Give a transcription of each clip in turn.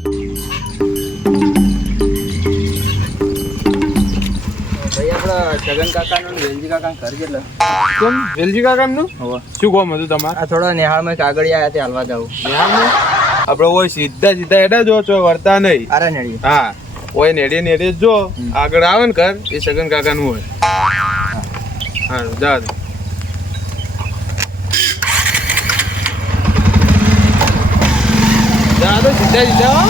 ભાઈ આપડા છગન કાકાનું ને વેલજી કાકાનું ઘર કેટલા? કોણ વેલજી કાકાનું? શું કામ હતું તમારે? આ થોડા નેહાળમાં કાગળિયા આયા તે હાલવા જાવ. નેહાળમાં આપણે ઓય સીધા સીધા એડા જો છો વર્તા નહીં. અરે નડી. હા ઓય નેડી નેડી જો આગળ આવે ને ઘર એ છગન કાકાનું હોય. હા જા તો સીધા સીધા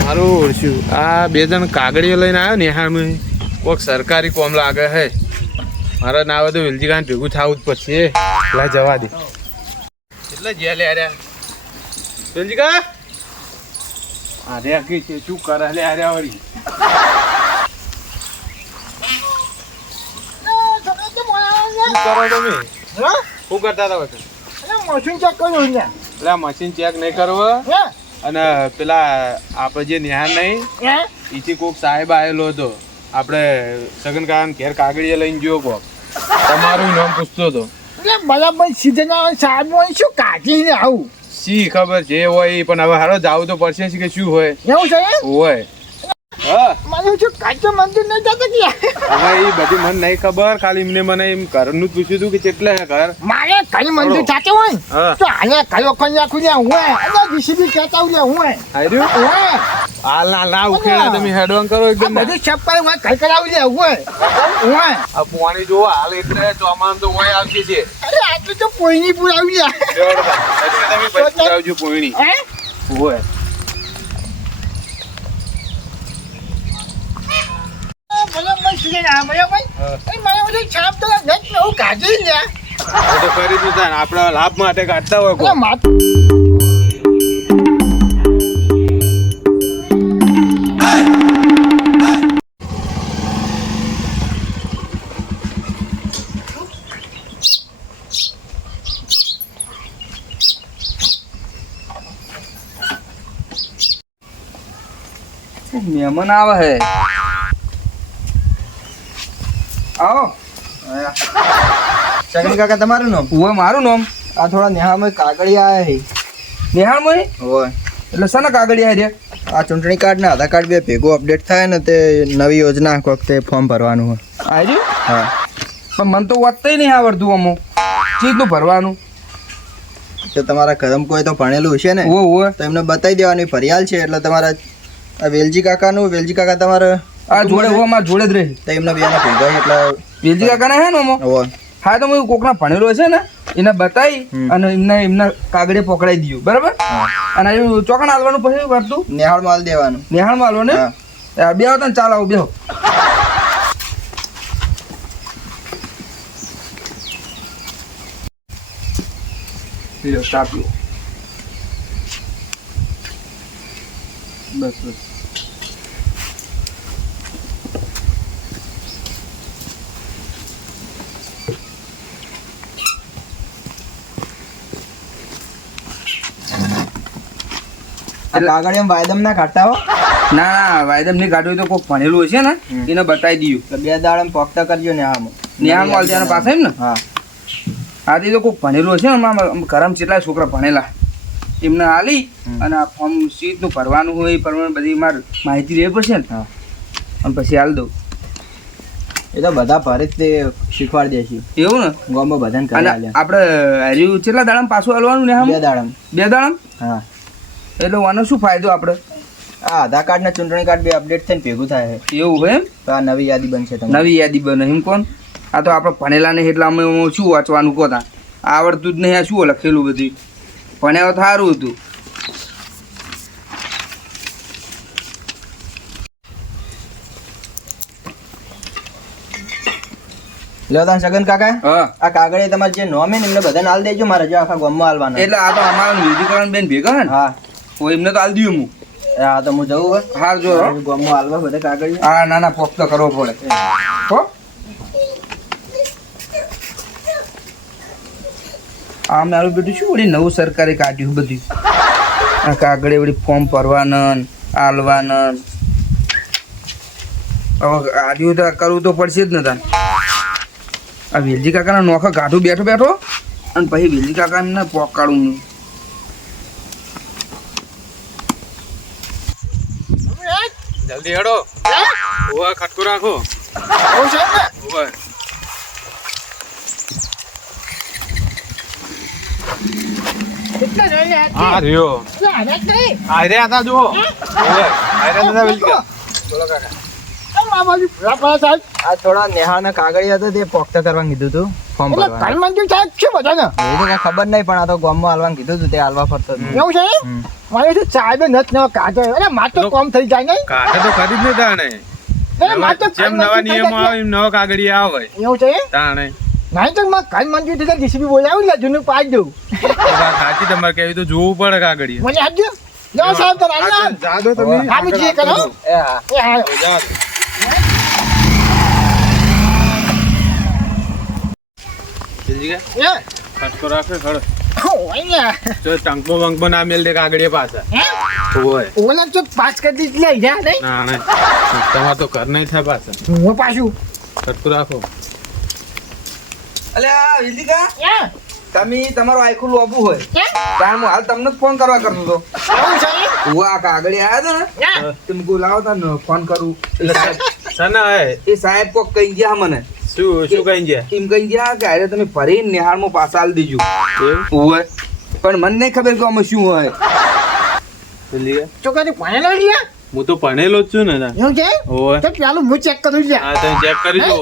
મારું ઓળખ્યું. આ બે જણ કાગળીઓ લઈને આવ્યો નેહાળમાં કોઈક સરકારી કોમ લાગે હે. મારા ના આવે તો વેલજી કાન ભેગું થવું જ પડશે. લા જવા દે એટલે જેલે આર્યા વેલજી કા આર્યા કે છે શું કરે લે આર્યા વળી શું કરો તમે? શું કરતા હતા વખત? મશીન ચેક કર્યું ને. એટલે મશીન ચેક નહીં કરવો અને પેલા આપણે જે નિહાર નહીં એથી કોઈક સાહેબ આવેલો હતો. આપણે સગન કાકા ઘેર કાગળીએ લઈને ગયો કોક તમારું નામ પૂછતો હતો. એટલે બરાબર સીધા સાહેબ હોય શું કાઢીને આવું શી ખબર જે હોય પણ હવે હારો જાવું તો પડશે કે શું હોય એવું છે હોય. હા મારું શું કાચો મંદિર નહીં જતો કે હવે એ બધી મને નહીં ખબર. ખાલી મને એમ ઘરનું જ પૂછ્યું હતું કે કેટલા હે ઘર. મારે કઈ મંદિર થતું હોય હા તો આને કયો કન્યા ને હું અને જીસીબી કહેતા હું આર્યું હાલ ના ના ઉખેડા તમે હેડવાન કરો એકદમ. બધું છપ્પાઈ હું કઈ કરાવી લે હું આ પાણી જો હાલ એટલે ચોમાન તો હોય આવશે છે. અરે આટલું તો પોઈની પુરાવી લે તમે પછી પુરાવજો પોઈની હોય. આપડા લાભ માટે કાઢતા હોય મહેમાન આવે હે. આવો છગન કાકા તમારું નામ? ઓય મારું નામ. આ થોડા નેહાળમાં કાગળિયા આયા હે. નેહાળમાં હોય એટલે શાના કાગળિયા રે? આ ચૂંટણી કાર્ડ ને આધાર કાર્ડ બે ભેગું અપડેટ થાય ને તે નવી યોજના વખતે ફોર્મ ભરવાનું હોય. આવ્યું? હા પણ મને તો વાંચતાય નહીં આવડતું અમો ચીજનું ભરવાનું. તો તમારા ઘરમાં કોઈ તો ભણેલું હશે ને ઓ ઓ તો એમને બતાવી દેવાની ફરિયાલ છે એટલે તમારા આ વેલજી કાકાનું વેલજી કાકા તમારે આ જોડે હો મારા જોડે જ રહે તો એમને બેના ભેગા એટલે વેલજી કાકાના હે ને અમો હોય. હા તો હું કોકના ભણેલો છે ને એને બતાવી અને એમના કાગળે પકડાઈ દીધું બરાબર. અને એવું ચોકણ હાલવાનું પછી કરતું નેહાળ માલ દેવાનું. નેહાળ માં હાલવાનું ને બે હતા ને ચાલ આવું બેહો. પીલો ચા પીવો બસ બસ. કાગળિયા વાયદમ ના કાઢતા હો. ના ના વાયદમ નહીં કાઢ્યું તો કોઈ ભણેલું હશે ને એને બતાવી દીધું. એટલે બે દાડમ પોખતા કરજો નેહાળમાં. નેહાળ માં ત્યાંના પાસે એમ ને હા હા તો કોઈક ભણેલું હશે ને ઘરમાં કેટલા છોકરા ભણેલા એમને હાલી અને આ ફોર્મ સીટનું ભરવાનું હોય એ પ્રમાણે બધી મારે માહિતી લેવી પડશે ને. હા અને પછી હાલ દઉં એ તો બધા ભરે જ તે શીખવાડી દેશે એવું ને. ગામમાં બધાને કરી અને આલ્યા. આપણે હર્યું કેટલા દાડામાં પાછું હાલવાનું ને બે દાડમ. બે દાડામાં હા એટલે આનો શું ફાયદો આપણે? આ આધાર કાર્ડ ને ચૂંટણી કાર્ડ બે અપડેટ થઈને ભેગું થાય છે એવું હોય એમ? તો આ નવી યાદી બનશે તમને. નવી યાદી બને એમ કોણ? આ તો આપણે ભણેલા નહીં એટલે અમે શું વાંચવાનું કહો તા આવડતું જ નહીં. આ શું લખેલું બધું ભણ્યા તો સારું હતું. લ્યો તાન છગન કાકા હા આ કાગળિયા તમારે જે નોમ હે ને એમને બધાને હાલ દેજો મારે જો આખા ગામમાં હાલવાના. એટલે આ તો અમારા મ્યુઝિકલ બેન ભેગા હે ને હા તો એમને તો હાલ દઉં હું. હા તો હું જવું હે હાર જો ગામમાં હાલવા બધા કાગળિયા. હા ના ના પોક તો કરવો પડે હો. આ મારું બેટું શું વળી નવું સરકારે કાઢ્યું બધું આ કાગળે વળી ફોર્મ ભરવાના હાલવાના. હવે આડ્યું તો કરવું તો પડશે જ ને તાન. આ વેલજી કાકાના નોખા ગાઢું બેઠો બેઠો અને પછી વેલજી કાકાને પોક કાઢું. જલ્દી હેડો. ઓવા ખટકો રાખો. ઓવા. આ રહ્યો. આ રે આતા જુઓ. ઓવા. આ રે દાદા વેલકા. બોલો કાકા. આ થોડા નેહાના કાગળિયા હતા તે પોખતા કરવાનું કીધું હતું ફોર્મ ભરવાનું. એ તો કાંઈ ખબર નહીં પણ આ તો ગામમાં હાલવાનું કીધું હતું તે હાલવા ફરતો હતો. હમ. કાઢે તો ખરી જ ને તાણે. જેમ નવા નિયમો આવે એમ નવા કાગળિયા આવે તાણે. સાચી તમારે કેવી તો જોવું પડે કાગળિયા. જાદો તમે એ હા. જાદો. જલ્દી ગયા? ખટકો રાખે ખડો. તો ટંકમો બંકમો ના મેલ દે કાગળિયા પાછા. ઓય. ના ના તમારે તો ઘર નહીં થાય પાછા. ખટકો રાખો. અલ્યા વિલિકા તમે તમારો આખું લોબુ હોય કારણ હું હાલ તમને જ ફોન કરવા કરતો હતો હું આ કાગળે આવ્યા હતા ને તમે બોલાવો તા ને ફોન કરું સના હે એ સાહેબ કોક કહી ગયા મને શું કઈ ગયા? એમ કહી ગયા કે અરે તમે ફરી નિહાળમાં પાછા આલી દેજો હોય પણ મને નહીં ખબર કે આમાં શું હોય. હું તો ભણેલો જ છું ને ના. ઓય. ચેક કરું છું હા તમે ચેક કરી જુઓ.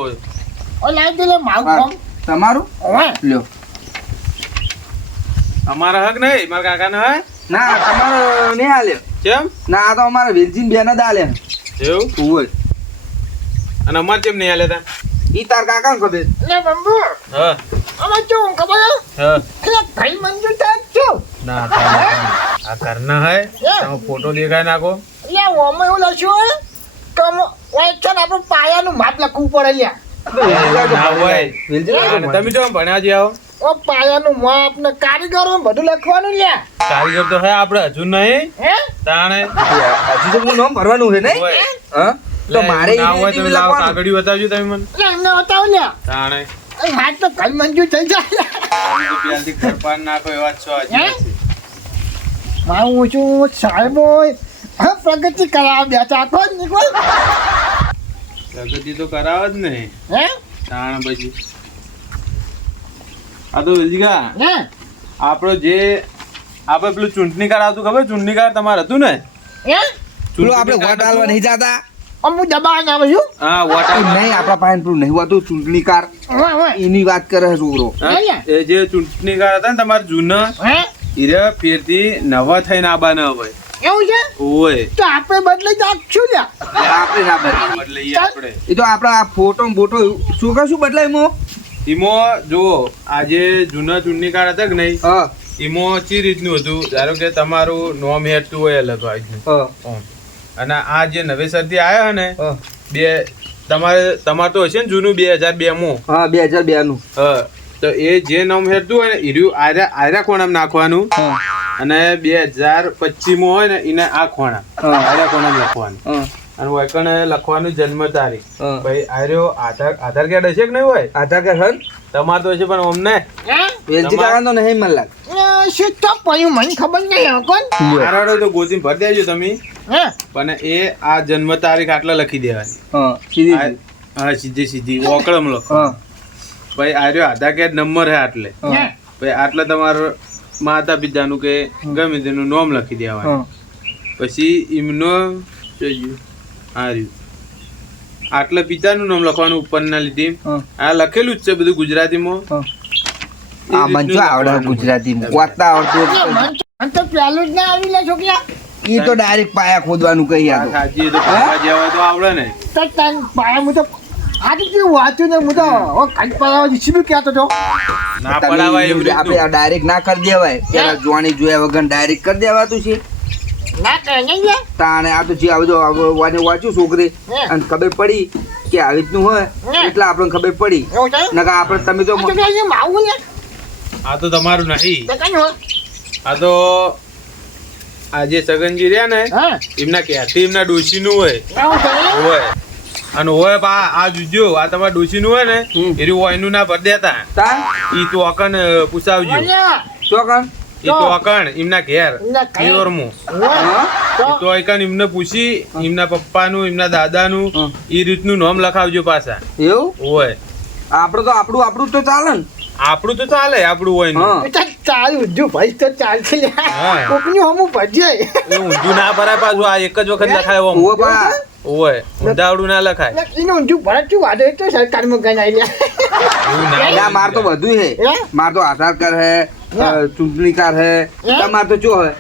તમારું લ્યો અમારા હક નહીં મારા કાકાનો હે. ના તમારો નહીં હાલ્યો કેમ ના આ તો અમારા વેલજીન બેન જ હાલે એવું? હોય અને અમારે કેમ નહીં હાલે તા? ઈ તાર કાકા ને ખબર હા હા. ના આ ઘરના હે તમે ફોટો દેખાય નાખો. પાયાનું માપ લખવું પડે લ્યા ના હોય. વેલજીન અને તમે તો ભણ્યા જ આવો. ઓ પાયાનું માપ ને કારીગરો બધું લખવાનું લ્યા કારીગર તો હે આપણે હજુ નહીં હે તાણે. હજી તો નામ ભરવાનું છે નહીં હોય. હા તો મારે ના હોય ઈ તમે રીતે લાવો લખવાનું. કાગળિયું બતાવજો તમે મને એટલે એમને બતાવો લ્યા તાણે. હાથ તો કઈ મંજૂર થઈ જાય તમે તો પહેલથી ઘર પાર નાખો એવા જ છો હજી હે? નથી. હું છું સાહેબો પ્રગતિ કરાવ બે ચાકો નીકળ પ્રગતિ તો કરાવે જ ને હે તાણે પછી. આ તો વેલજીગા હે આપણો જે આપણે પેલું ચૂંટણી કાર્ડ આવતું ખબર? ચૂંટણી કાર્ડ તમારે હતું ને? હે પેલું આપણે વોટ આલવા નહીં જાતા અમુ દબાણ આવે છું હા વોટ એ નહીં આપણા પાસે પેલું નહીં હોતું ચૂંટણી કાર્ડ હોય હોય એની વાત કરે છે છોકરો હા? એ જે ચૂંટણી કાર્ડ હતા ને તમારે જૂના હે હીરે ફેરથી નવા થઈને આબાના હોય. એવું છે ઓય તો આપણે બદલાઈ જાશું લ્યા એટલે આપણે ના બદલીએ. એટલે ઈ આપણે એ તો આપણા આ ફોટો બોટો છોકરા શું બદલાય એમાં ઈમો જુઓ આ જે જૂના ચૂંટણી કાર્ડ હતા કે નહીં હા ઈમો ચી રીતનું હતું ધારો કે તમારું નોમ હેઠતું હોય અલગ હોય હા અને આ જે નવેસરથી આવ્યા ને હા તમારે તો હશે ને જૂનું 2002 માં હા 2002 નું હા તો એ જે નામ હેઠતું હોય ને હીર્યું આર્યા ખોણામાં નાખવાનું હા અને 2025 માં હોય ને એને આ ખોણા હા. આર્યા ખોણામાં લખવાનું હા અને વૈકણ લખવાનું જન્મ તારીખ હા. ભાઈ આર્યો આધાર કાર્ડ હશે કે નહીં હોય? આધાર કાર્ડ હન તમારે તો હશે પણ અમને હે વેલજી કાકા તો નહીં મને લાગે શું તો પડ્યું મને ખબર નહીં હવે કોણ મારાડો તો ગોતીને ભરી દેજો તમે હે પણ એ આ જન્મ તારીખ આટલા લખી દેવાની. હા સીધી હા સીધી ઓકળમ લખો. હા ભાઈ આર્યો આધાર કાર્ડ નંબર હે આટલે હે ભાઈ આટલે તમારું માતા પિતાનું કે ગમે તેનું નામ લખી દેવાનું. હા પછી એમનો જોયું આ રહ્યું આટલે પિતાનું નામ લખવાનું ઉપરના લીધે હા. આ લખેલું જ છે બધું ગુજરાતીમાં. હા. એ આ મને રીતનું શું આવડે લખવાનું. ગુજરાતીમાં વાંચતા આવડતું મને તો પેલું જ ના આવી લે છોકરા ઈ તો ડાયરેક્ટ પાયા ખોદવાનું કહી આ આતો સાચી એ તો ભણવા જેવા તો આવડે ને. તો તન પાયા હું તો આજે કેવું વાંચ્યું ને હું તો કાંઈ પાયા જીસીબી કહેતો હતો ના પડાવાય એવી આપણે રીતનું. ડાયરેક્ટ ના કરી દેવાય પેલા જોવાની જોયા વગર ડાયરેક્ટ કરી દેવાતું છે ના કહે નહીં લે તાણે આ તો જે વાંચ્યું છોકરી અને ખબર પડી કે આવી રીતનું હોય એટલે આપણને ખબર પડી એવું છે નકા આપણે તમે તો આ છોકરા અહીંયા માવું લે આ તો તમારું નહીં. તો કઈ હોય આ તો આ જે સગનજી રહ્યા ને હા એમના ક્યાંથી એમના ડોશીનું હોય એવું છે હોય અને હોય આ જોજો આ તમારા ડોશીનું હોય ને એનું હોય એનું ના ભર દેતા તા ઈ તો અકન પૂછાવજો ઓલ્યા ચોકન ઈ તો અકણ એમના ઘેર એમના ઘેર. ઈયોરમું. તો ઈ તો અકણ એમને પૂછી એમના પપ્પાનું એમના દાદાનું ઈ રીતનું નામ લખાવજો પાછા. એવું હોય આપણું તો ચાલે ને. આપણું તો ચાલે આપણું હોય ને. હા. બેટા ચાલુ જો ભાઈ તો ચાલશે લે. હા. કોકની હમું ભજે. એ ઊંધું ના ભરાય પાછું આ એક જ વખત લખાય આમ. ઓવે બા. હોય ઊંધાવડું ના લખાય. એનું ઊંધું ભરત શું વાદો તો સરકારમાં ગઈ આવી એવું ના ના માર તો બધું હે. હે? માર તો આધાર કાર્ડ હે, ચૂંટણી કાર્ડ હે. હે? તમાર તો ચો હે.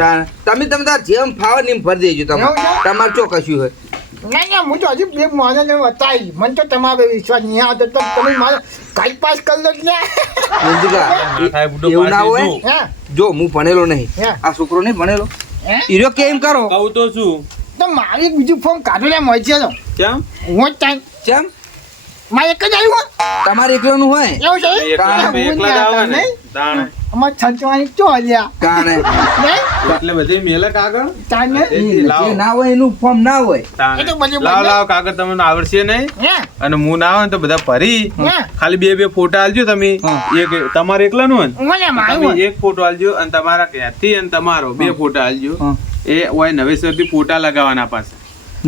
તાણ. તમે તાર જેમ ફાવે ને એમ ભરી દેજો તમારે. એવું છે? તમાર ચો કશું હે. ના હું તો હજી બે મોને બતાવી મને તો તમારો વિશ્વાસ નહીં આવતો તો તમે મારે કાઈ પાસ કરી લો એટલે વેલજીકા, ના થાય બુડો એવું ના પાછી હોય. તું. હે જો હું ભણેલો નહીં. હે? આ છોકરો નહીં ભણેલો. હે ઈરો કેમ કરો? કહું તો શું તો મારે એક બીજું ફોર્મ કાઢો લે મળશે તો કેમ હું જ ટાઈમ ચમ મારે એક જ આવ્યું તમારે એકલાનું હોય. એવું છે એકલા ને હું એકલા જ આવે ને નહીં. તાણે. અમારે છંચવાની ચો હલ્યા કાણે નહીં એટલે બધી મેલક આગળ તાને લાવો. જે ના હોય એનું ફોર્મ ના હોય. તાણે. એ તો બધું લાવ બધું. લાવ કાગળ તમને આવડશે નહીં હે અને હું ના આવે ને તો બધા ભરી હે ખાલી બે ફોટા આલજો તમે. હા. એક તમારે એકલાનું હોય ને મને મારું તમે એક ફોટો આલજો અને તમારા ઘેરથી અને તમારો બે ફોટા આલજો. હા. એ હોય નવેસરથી ફોટા લગાવવાના પાસે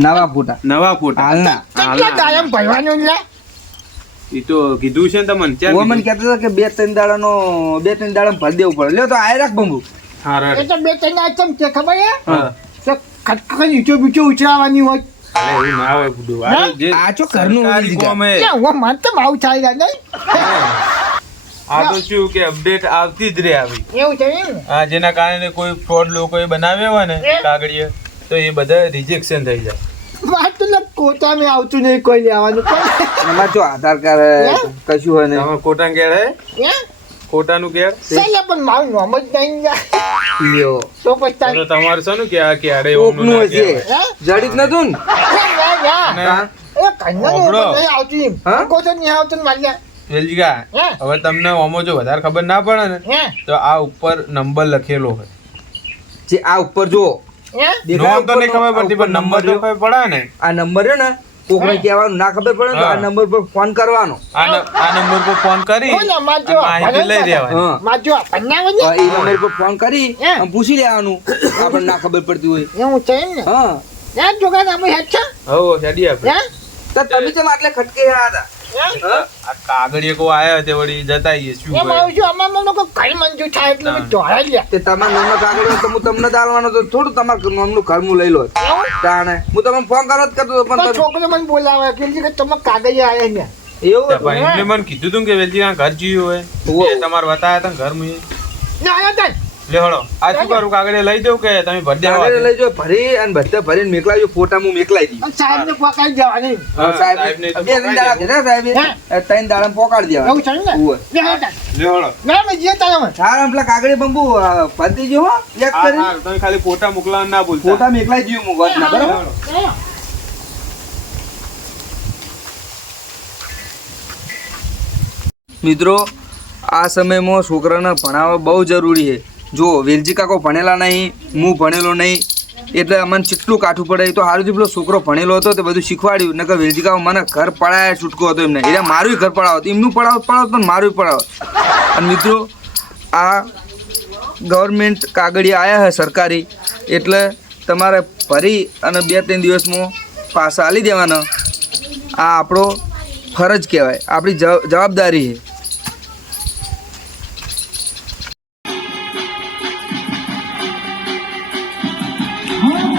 નવા ફોટા નવા ફોટા. હાલના. કેટલા દાયમ ભરવાનું લે ઈ તો કીધું છે ને તમને ઓ મને ચાલ કહેતા હતા કે 2-3 દાડામાં ભરી દેવું પડે. લ્યો તો આય રાખ બંબુ. હા એ રેડ. તો બે ત્રણ આઈટમ છે ખબર હે હા. તો ખટખટ ઈચો બીચો ઉછળવાની હોય અરે એવું ના હોય બુડું. આ હા? જે આ ચો ઘરનું સરકારી હોય કોમ હે. ક્યાં હું મને તો માવું થાય રહ્યા નહીં આ તો શું કે અપડેટ આવતી જ રહે આવી. એવું છે એમ ને? આ જેના કારણે કોઈ ફ્રોડ લોકોએ બનાવ્યા હોય ને એ? કાગળિયા તો એ બધા રિજેક્શન થઈ જાય. વાત તો લે કોટા મેં આવતું નહીં કોઈ લેવાનું પણ એમાં જો આધાર કાર્ડ હે, હે? કશું હોય ને. તમે ખોટા કેળ હે હે ખોટાનું કેળ ચાલે પણ મારું નામ જ નહીં યાર. લ્યો તો પછી તાર- તો તમારે શાનું કે આ કેળે કોકનું ઓમનું ના હશે. કહેવાય. હે? જડિત નતું ને? યા, યા. અને એ કન્યાનું ઓબળો. પણ નહીં આવતું એમ. હા? કોતો નહીં આવતું ને મારે વેલજીગા, હે? હવે તમને ઓમો જો વધારે ખબર ના પડે ને હે તો આ ઉપર નંબર લખેલો હોય. જે આ ઉપર જો હે દેખાય નોમ તો નહીં ખબર પડતી પણ નંબર તો ખબર પડે ને. આ નંબર હે ને કોકને કહેવાનું ના ખબર પડે ને તો આ હા. નંબર પર ફોન કરવાનો. આ નંબર પર ફોન કરી કોને માર અને જો માહિતી લઈ લેવાની. હા. માર જો પન્ના વજે એ નંબર પર ફોન કરી હે. અને પૂછી લેવાનું આપણને ના ખબર પડતી હોય. એવું છે એમ ને હા યાર જોગા આપણે હેડ છે હો હેડી આપણે. હે તો તમે જેમ આટલે ખટકે હતા. હે આ કાગળિયે કો આયા તે વળી જતા આઈએ શું એમ કરે? આવું છું અમાર લોકો કઈ મંજૂર થાય એટલે મેં દોડા લ્યા તે તમારા નામનો કાગળ હોય તો હું તમને દાલવાનો તો થોડું તમારા નામનું ઘર હું લઈ લો. એવું? તાણે હું તમને ફોન કરો જ કરતો હતો પણ તો તમે- છોકરો મને બોલાવે કે તમે કાગળ આયા ને એવું તો હતું? ભાઈ એમને મને કીધું તું કે વેલજી ઘર જીવ્યું હોય ઓહો. એ તમારે બતાયા તા ને ઘર મુએ. ના આયા તા લે હળો આ શું કરું કાગળિયે લઈ દઉં કે તમે ભરી દેવા કાગળ લઈ જો ભરી અને બધા ભરીને મેકલાવજો ફોટા હું મેકલાઈ દી. સાહેબ ને પકાઈ જવાની હા, સાહેબ સાહેબને તો 2-3 દાડા કીધા સાહેબે. હે. 3 દાડા પોકાડી એવું દેવા. છે ને ઓવે. લે હેડ લે હળો. ના મેં જે તારે સારા પેલા કાગળે બંબુ ભરી દેજો હો એક હા, કરીને. હા, તમે ખાલી ફોટા મોકલવાનું ના ભૂલતા. ફોટા મેકલાઈ દઉં હું વાત ના બરાબર. મિત્રો આ સમયમાં છોકરાને ભણાવવા બહુ જરૂરી છે. જો વેલજી કાકો ભણેલા નહીં, હું ભણેલો નહીં, એટલે અમને કેટલું કાઠું પડે. એ તો સારું થયું પેલો છોકરો ભણેલો હતો તે બધું શીખવાડ્યું. નકર વેલજી કાકો મને ઘર પડાયા છૂટકો હતો એમને. એટલે મારું ઘર પડાવત, એમનું પડાવત પણ મારું પડાવત. અને મિત્રો આ ગવર્મેન્ટ કાગળિયા આવ્યા છે સરકારી, એટલે તમારે ભરી અને 2-3 દિવસમાં પાછા આલી દેવાના. આ આપણો ફરજ કહેવાય, આપણી જવાબદારી છે. હા